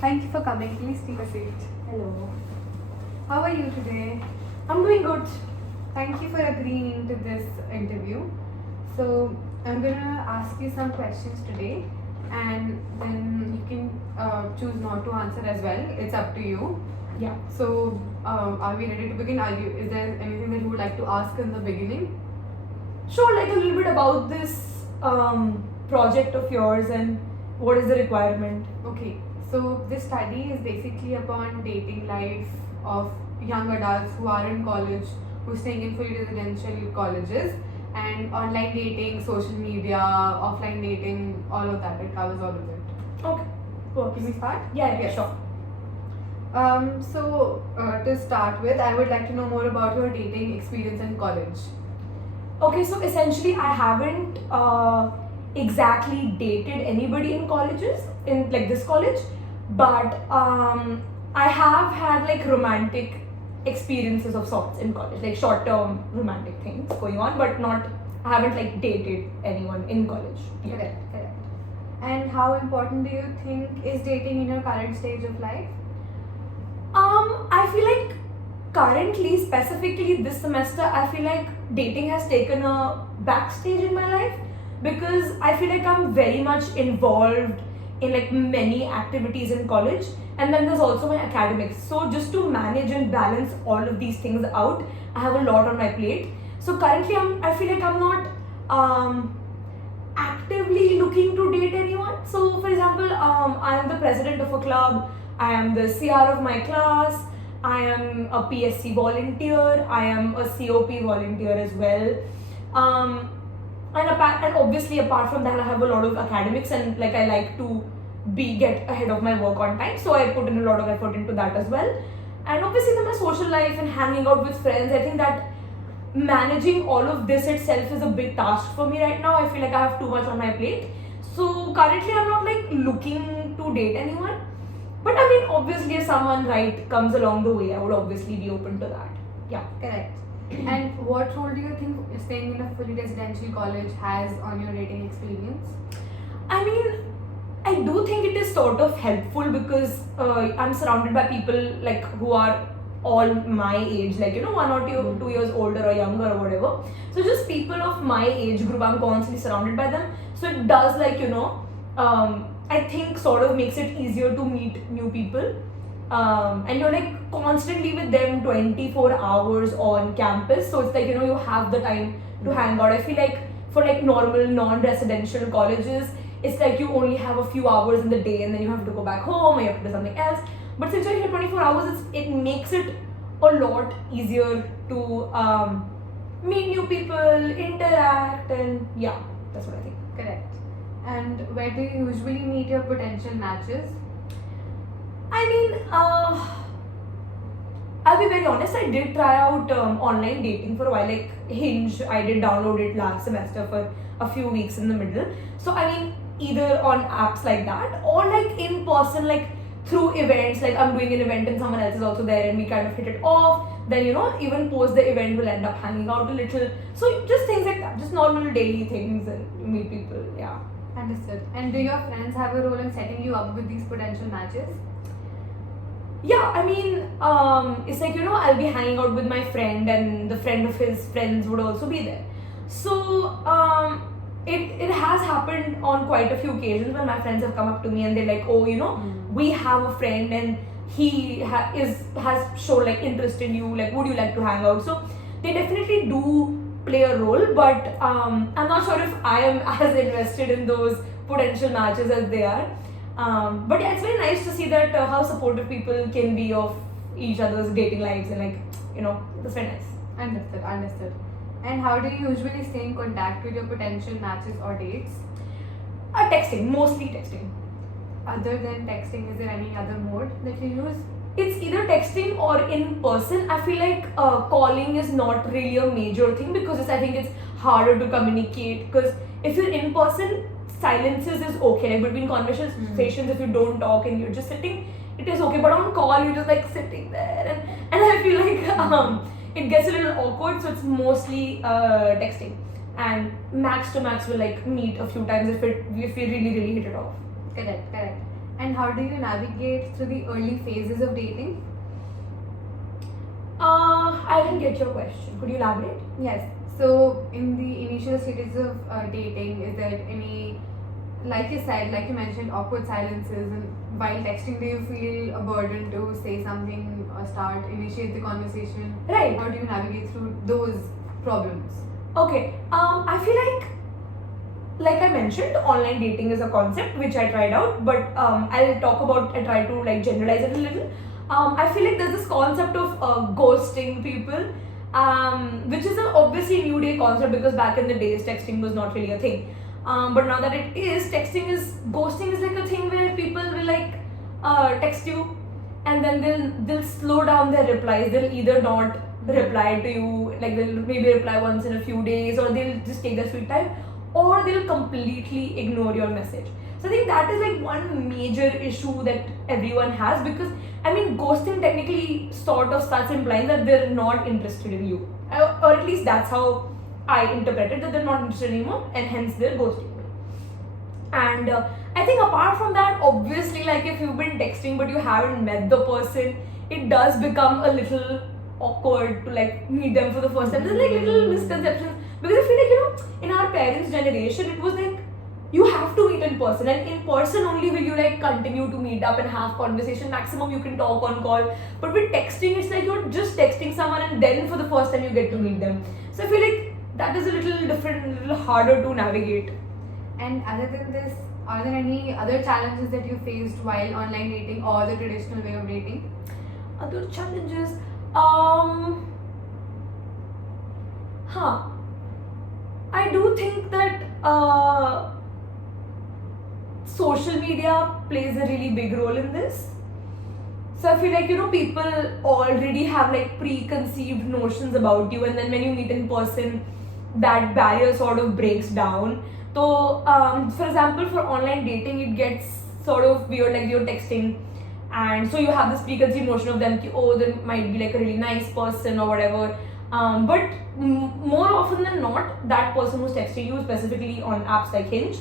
Thank you for coming. Please take a seat. Hello. How are you today? I'm doing good. Thank you for agreeing to this interview. So, I'm gonna ask you some questions today, and then you can choose not to answer as well. It's up to you. Yeah. So, are we ready to begin? Is there anything that you would like to ask in the beginning? Sure, like a little bit about this project of yours and what is the requirement. Okay. So, this study is basically upon dating life of young adults who are in college, who are staying in fully residential colleges, and online dating, social media, offline dating, all of that. It covers all of it. Okay. Can we start? Yeah, Yes. sure. To start with, I would like to know more about your dating experience in college. Okay, so essentially I haven't exactly dated anybody in colleges, in like this college, but I have had like romantic experiences of sorts in college, like short-term romantic things going on, but not, I haven't like dated anyone in college. Yeah. Correct. And how important do you think is dating in your current stage of life? I feel like currently, specifically this semester, I feel like dating has taken a backstage in my life because I feel like I'm very much involved in like many activities in college, and then there's also my academics. So just to manage and balance all of these things out, I have a lot on my plate. So currently, I feel like I'm not actively looking to date anyone. So for example, I am the president of a club, I am the CR of my class, I am a PSC volunteer, I am a COP volunteer as well. And obviously apart from that, I have a lot of academics, and like I like to get ahead of my work on time, so I put in a lot of effort into that as well. And obviously then my social life and hanging out with friends, I think that managing all of this itself is a big task for me right now. I feel like I have too much on my plate. So currently I'm not like looking to date anyone. But I mean, obviously if someone right comes along the way, I would obviously be open to that. Yeah. Correct. And what role do you think staying in a fully residential college has on your dating experience? I mean, I do think it is sort of helpful because I'm surrounded by people like who are all my age, like 1 or 2 years older or younger or whatever. So just people of my age group, I'm constantly surrounded by them. So it does I think sort of makes it easier to meet new people. And you're like constantly with them 24 hours on campus. So it's like, you have the time to hang out. I feel like for like normal non-residential colleges, it's like you only have a few hours in the day and then you have to go back home or you have to do something else. But since you're here 24 hours, it makes it a lot easier to meet new people, interact, and yeah, that's what I think. Correct. And where do you usually meet your potential matches? I mean, I'll be very honest, I did try out online dating for a while, like Hinge. I did download it last semester for a few weeks in the middle. So, I mean, either on apps like that or like in person, like through events, like I'm doing an event and someone else is also there and we kind of hit it off. Then, even post the event, we'll end up hanging out a little. So, just things like that, just normal daily things and meet people, yeah. Understood. And do your friends have a role in setting you up with these potential matches? Yeah, I mean, it's like, I'll be hanging out with my friend and the friend of his friends would also be there. So, it has happened on quite a few occasions when my friends have come up to me and they're like, oh, we have a friend and he has shown like interest in you, like, would you like to hang out? So, they definitely do play a role, but I'm not sure if I am as invested in those potential matches as they are. But yeah, it's very nice to see that how supportive people can be of each other's dating lives and like, that's very nice. Understood. And how do you usually stay in contact with your potential matches or dates? Texting, mostly texting. Other than texting, is there any other mode that you use? It's either texting or in person. I feel like calling is not really a major thing because I think it's harder to communicate, because if you're in person, silences is okay, like between conversations, if you don't talk and you're just sitting, it is okay, but on call you're just like sitting there and I feel like it gets a little awkward, so it's mostly texting, and max to max will like meet a few times if we really hit it off. Correct. And how do you navigate through the early phases of dating? I didn't get your question. Could you elaborate? Yes. So, in the initial stages of dating, is there any, like you said, like you mentioned, awkward silences, and while texting, do you feel a burden to say something or initiate the conversation? Right. How do you navigate through those problems? Okay. I feel like I mentioned, online dating is a concept which I tried out, but I try to like generalize it a little. I feel like there's this concept of ghosting people, which is obviously new day concept because back in the days texting was not really a thing. But now that it is, ghosting is like a thing where people will like text you and then they'll slow down their replies. They'll either not reply to you, like they'll maybe reply once in a few days, or they'll just take their sweet time, or they'll completely ignore your message. So I think that is like one major issue that everyone has, because I mean ghosting technically sort of starts implying that they're not interested in you, or at least that's how I interpreted, that they're not interested anymore and hence they're ghosting me. And I think apart from that, obviously, like if you've been texting but you haven't met the person, it does become a little awkward to like meet them for the first time. There's like little misconceptions, because I feel like, you know, in our parents' generation, it was like you have to meet in person, and in person only will you like continue to meet up and have conversation. Maximum you can talk on call, but with texting, it's like you're just texting someone and then for the first time you get to meet them. So I feel like that is a little different, a little harder to navigate. And other than this, are there any other challenges that you faced while online dating or the traditional way of dating? Other challenges, I do think that social media plays a really big role in this. So I feel like, you know, people already have like preconceived notions about you, and then when you meet in person, that barrier sort of breaks down. So, for example, for online dating, it gets sort of weird, like you're texting, and so you have this preconceived notion of them, oh, they might be like a really nice person or whatever. But more often than not, that person who's texting you, specifically on apps like Hinge,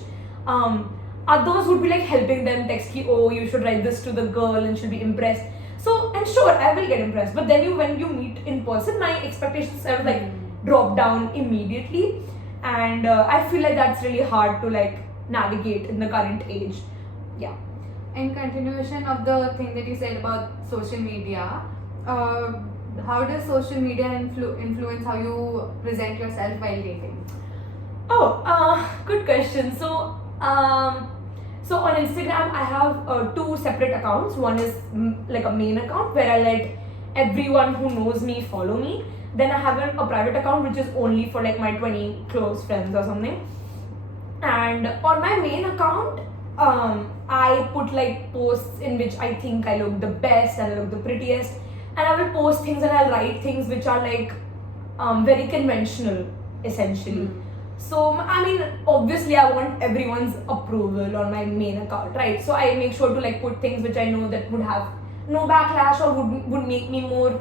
others would be like helping them text you, oh, you should write this to the girl and she'll be impressed. So, and sure, I will get impressed, but then when you meet in person, my expectations sort of like drop down immediately, and I feel like that's really hard to like navigate in the current age. Yeah. In continuation of the thing that you said about social media, how does social media influence how you present yourself while dating? Oh, good question. So on Instagram, I have two separate accounts. One is like a main account where I let everyone who knows me follow me. Then I have a private account which is only for like my 20 close friends or something. And on my main account, I put like posts in which I think I look the best and I look the prettiest, and I will post things and I'll write things which are like very conventional, essentially. So I mean, obviously I want everyone's approval on my main account, right? So I make sure to like put things which I know that would have no backlash or would make me more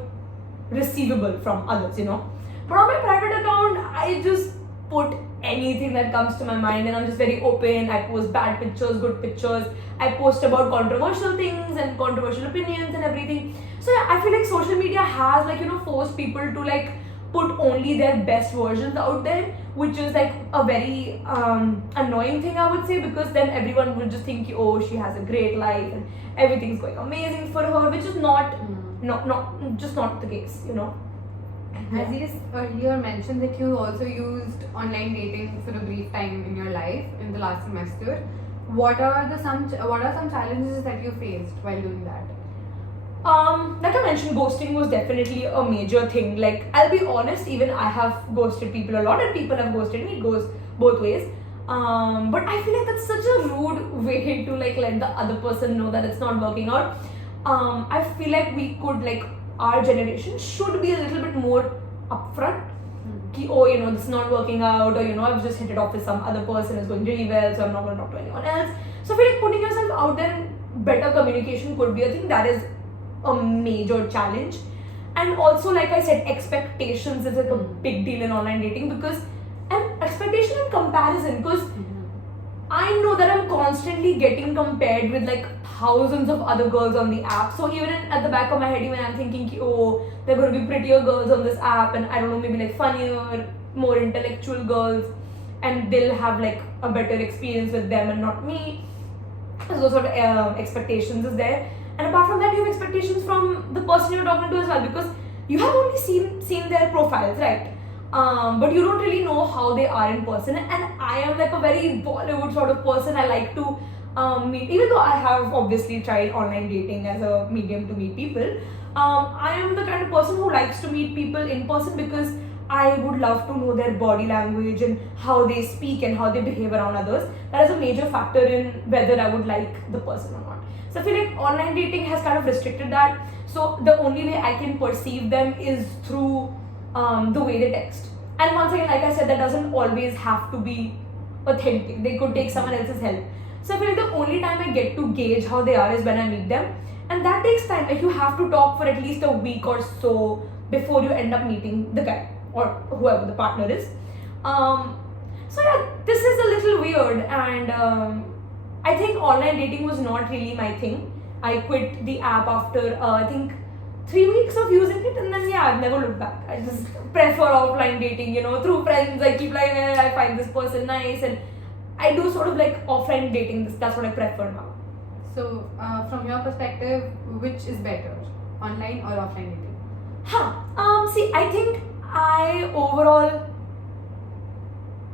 receivable from others, you know. But on my private account, I just put anything that comes to my mind, and I'm just very open. I post bad pictures, good pictures. I post about controversial things and controversial opinions and everything. So yeah, I feel like social media has like, you know, forced people to like put only their best versions out there, which is like a very annoying thing, I would say, because then everyone will just think, oh, she has a great life and everything's going amazing for her, which is not the case, you know. As you earlier mentioned that you also used online dating for a brief time in your life in the last semester. What are some challenges that you faced while doing that? Like I mentioned, ghosting was definitely a major thing. Like, I'll be honest, even I have ghosted people a lot, and people have ghosted me. It goes both ways. But I feel like that's such a rude way to like let the other person know that it's not working out. I feel like we could like, our generation should be a little bit more upfront. Oh, you know, this is not working out, or you know, I've just hit it off with some other person, it's going really well, so I'm not going to talk to anyone else. So I feel like putting yourself out there and better communication could be a thing that is a major challenge. And also, like I said, expectations is like a big deal in online dating, because an expectation and comparison, because I know that I'm constantly getting compared with like thousands of other girls on the app. So even at the back of my head, even I'm thinking, oh, there are going to be prettier girls on this app, and I don't know, maybe like funnier, more intellectual girls, and they'll have like a better experience with them and not me. So those sort of expectations is there. And apart from that, you have expectations from the person you're talking to as well, because you have only seen their profiles, right? But you don't really know how they are in person. And I am like a very Bollywood sort of person. I like to meet, even though I have obviously tried online dating as a medium to meet people. I am the kind of person who likes to meet people in person, because I would love to know their body language and how they speak and how they behave around others. That is a major factor in whether I would like the person or not. So I feel like online dating has kind of restricted that. So the only way I can perceive them is through the way they text. And once again, like I said, that doesn't always have to be authentic. They could take someone else's help. So I feel like the only time I get to gauge how they are is when I meet them. And that takes time. Like you have to talk for at least a week or so before you end up meeting the guy or whoever the partner is. So yeah, this is a little weird, and I think online dating was not really my thing. I quit the app after I think 3 weeks of using it, and then yeah, I've never looked back. I just prefer offline dating, through friends. I keep like, I find this person nice, and I do sort of like offline dating. That's what I prefer now. So, from your perspective, which is better, online or offline dating? See, I think I overall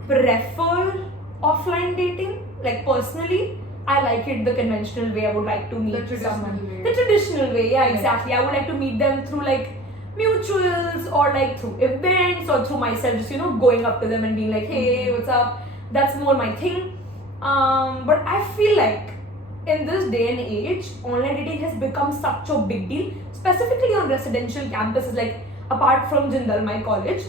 prefer offline dating. Like personally, I like it the conventional way. I would like to meet someone. The traditional way, yeah, exactly. I would like to meet them through like mutuals or like through events or through myself, just going up to them and being like, hey, what's up? That's more my thing. But I feel like in this day and age, online dating has become such a big deal, specifically on residential campuses. Like apart from Jindal, my college,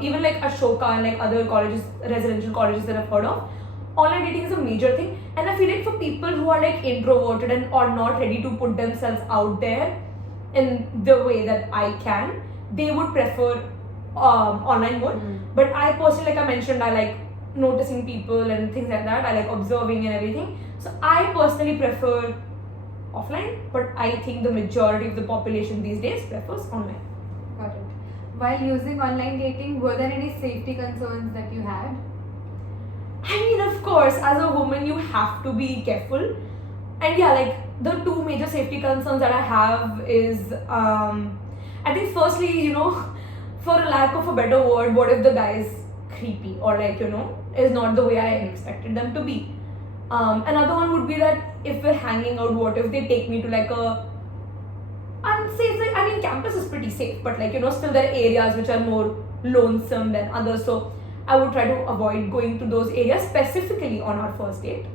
even like Ashoka and like other colleges, residential colleges that I've heard of, online dating is a major thing. And I feel like for people who are like introverted and are not ready to put themselves out there in the way that I can, they would prefer online more. But I personally, like I mentioned, I like noticing people and things like that. I like observing and everything. So I personally prefer offline, but I think the majority of the population these days prefers online. Got it. While using online dating, were there any safety concerns that you had? I mean, of course, as a woman, you have to be careful. And yeah, like the two major safety concerns that I have is, I think firstly, for a lack of a better word, what if the guy is creepy or like, is not the way I expected them to be? Another one would be that if we're hanging out, what if they take me to like a unsafe, like, I mean, campus is pretty safe, but like, still there are areas which are more lonesome than others. So I would try to avoid going to those areas specifically on our first date.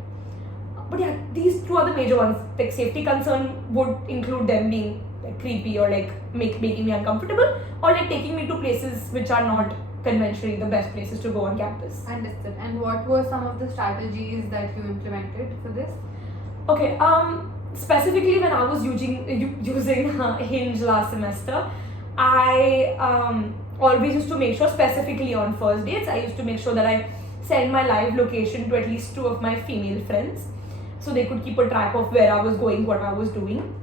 But yeah, these two are the major ones. Like safety concern would include them being like creepy or like making me uncomfortable, or like taking me to places which are not conventionally the best places to go on campus. Understood. And what were some of the strategies that you implemented for this? Okay, specifically when I was using Hinge last semester, I always used to make sure, specifically on first dates, I used to make sure that I send my live location to at least 2 of my female friends, so they could keep a track of where I was going, what I was doing.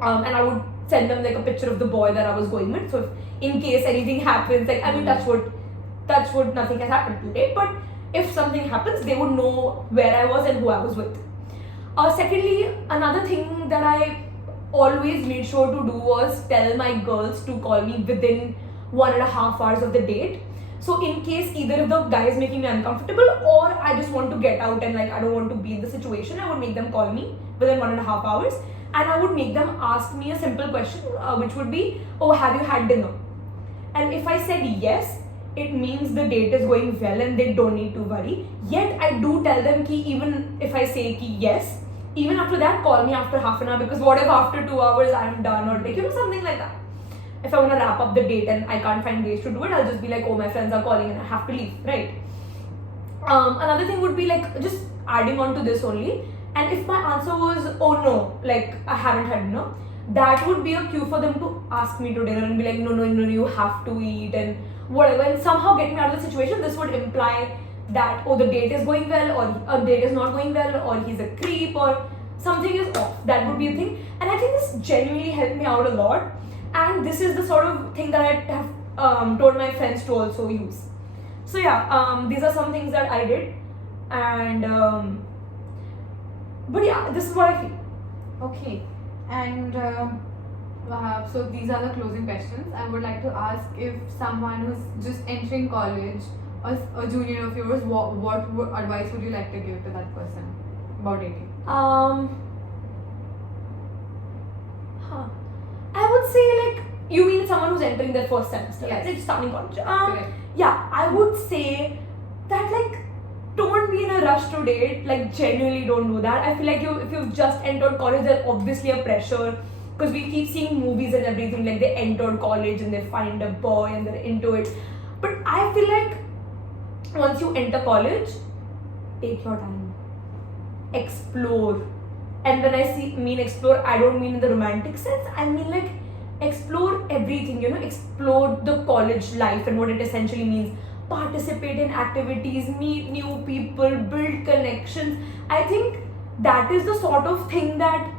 And I would send them like a picture of the boy that I was going with. So if in case anything happens, like I mean, touch wood, nothing has happened today. But if something happens, they would know where I was and who I was with. Secondly, another thing that I always made sure to do was tell my girls to call me within 1.5 hours of the date. So in case either of the guy is making me uncomfortable, or I just want to get out and like I don't want to be in the situation, I would make them call me within 1.5 hours, and I would make them ask me a simple question, which would be, oh, have you had dinner? And if I said yes, it means the date is going well and they don't need to worry. Yet I do tell them ki even if I say ki yes, even after that, call me after half an hour, because what if after 2 hours I'm done, or like something like that. If I want to wrap up the date and I can't find ways to do it, I'll just be like, oh, my friends are calling and I have to leave, right? Another thing would be like just adding on to this only. And if my answer was, oh no, like I haven't had dinner, that would be a cue for them to ask me to dinner and be like, no, you have to eat and whatever, and somehow get me out of the situation. This would imply that, oh, the date is going well, or a date is not going well, or he's a creep, or something is off. That would be a thing, and I think this genuinely helped me out a lot. And this is the sort of thing that I have told my friends to also use. So yeah, these are some things that I did, and but yeah, this is what I feel. Okay, and so these are the closing questions. I would like to ask if someone who's just entering college or a junior of yours, what advice would you like to give to that person about dating? I would say, like, you mean someone who's entering their first semester, Yes. like starting college. Correct. Yeah, I would say that, like, don't be in a rush to date. Like, genuinely don't do that. I feel like if you've just entered college, there's obviously a pressure because we keep seeing movies and everything. Like, they entered college and they find a boy and they're into it. But I feel like once you enter college, take your time, explore. And when I mean explore, I don't mean in the romantic sense. I mean, like, explore everything, explore the college life and what it essentially means. Participate in activities, meet new people, build connections. I think that is the sort of thing that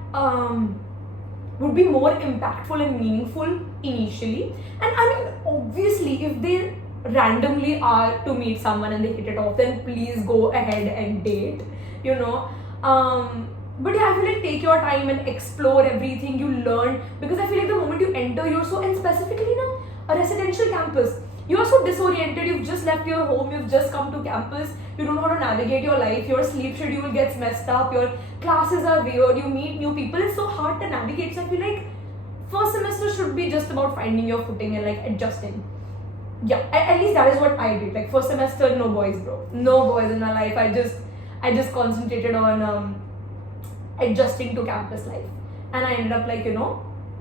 would be more impactful and meaningful initially. And I mean, obviously, if they randomly are to meet someone and they hit it off, then please go ahead and date, But yeah, I feel like take your time and explore everything you learn, because I feel like the moment you enter, you're so, and specifically now, a residential campus, you are so disoriented. You've just left your home, you've just come to campus, you don't know how to navigate your life, your sleep schedule gets messed up, your classes are weird, you meet new people, it's so hard to navigate. So I feel like first semester should be just about finding your footing and like adjusting. Yeah, at least that is what I did. Like first semester, no boys, bro, no boys in my life. I just concentrated on adjusting to campus life, and I ended up like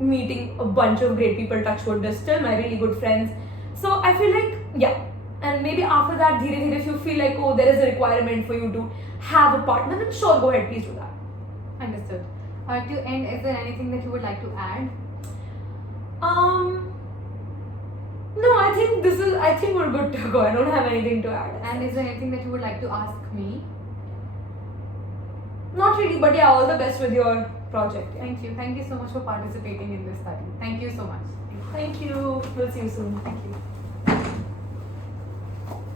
meeting a bunch of great people. Touch wood, they're still my really good friends. So I feel like, yeah, and maybe after that, if you feel like, oh, there is a requirement for you to have a partner, then sure, go ahead, please do that. Understood. To end, is there anything that you would like to add? No, I think we're good to go. I don't have anything to add. And is there anything that you would like to ask me? Not really, but yeah, all the best with your project. Yeah. Thank you. Thank you so much for participating in this study. Thank you so much. Thank you. We'll see you soon. Thank you.